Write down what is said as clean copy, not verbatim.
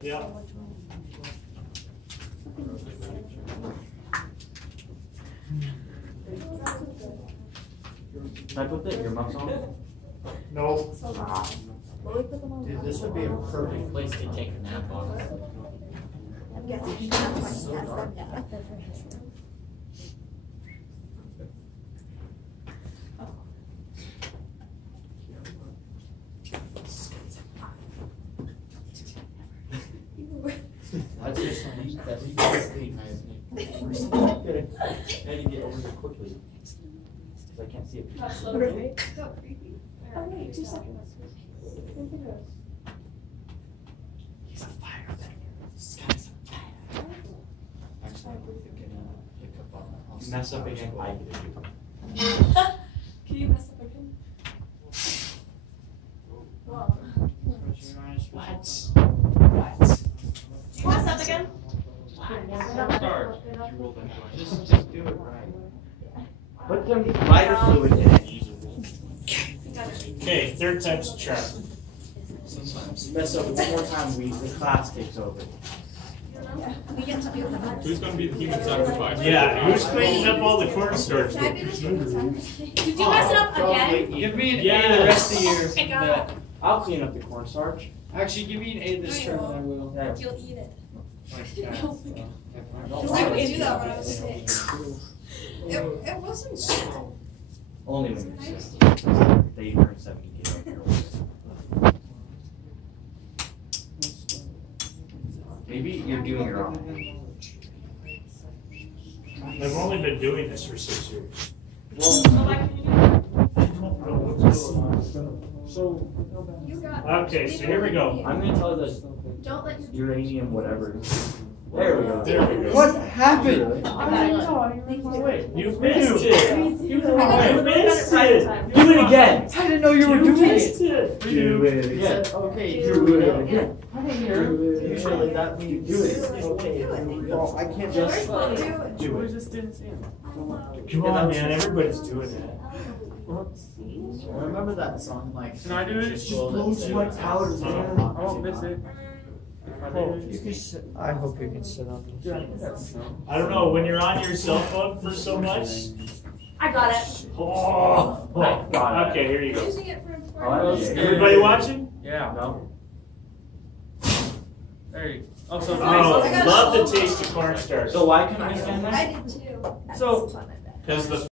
Yeah. Can I put the earmuffs on? No. Dude, this would be a perfect place to take a nap on. I'm guessing that's so dark. That's just something that's the best thing I How do you get over here quickly? Because I can't see it. Not slow, right? So creepy. Oh, wait, 2 seconds. He's on fire. This guy's on fire. Actually, we can pick up on that. You mess up again, I get it. Can you mess up again? Well, What? do you mess up again? Start. Just do it right. Put some lighter fluid in it. Okay, third time's a charm. Sometimes. Mess up one more time, the class takes over. We get to do the Who's going to be the human sacrifice? Yeah, who's cleaning up all the cornstarch? Can I do this one more time? Did you mess it up again? Give me an Yes. A the rest of the year. I got it. I'll clean up the cornstarch. Actually, give me an A this term and I will. Yeah. You'll eat it. I would do that when I was sick. It wasn't bad. Only when you're 60. They turn 70 get up here. Maybe you're doing it wrong. I've only been doing this for 6 years. So like, can you do it? I don't know what's going on. So, You got Okay, so here we go. I'm going to tell you this Don't let your uranium whatever. There we go. There we go. What happened? I know. Wait, You missed it. You missed it. do it again. I didn't know you were You doing missed it. it. Do it again. Okay, Do it again. I didn't hear it. Usually that means. Do it. Okay. Well, I can't just. Do it. just didn't see him. Come on, man. Everybody's doing that. Remember that song, like. Can I do it? Just blows my powers, man. I won't miss it. You can sit. I hope you can sit on this. I don't know. When you're on your cell phone for so much. I got it. Oh. Got it. Okay, here you go. Using it for Oh, important. that's Everybody watching? Yeah. No. There you go. Oh, so Oh, I got love it. the taste of cornstarch. So why can I stand there? I did too. So- That's fun, I bet. Because the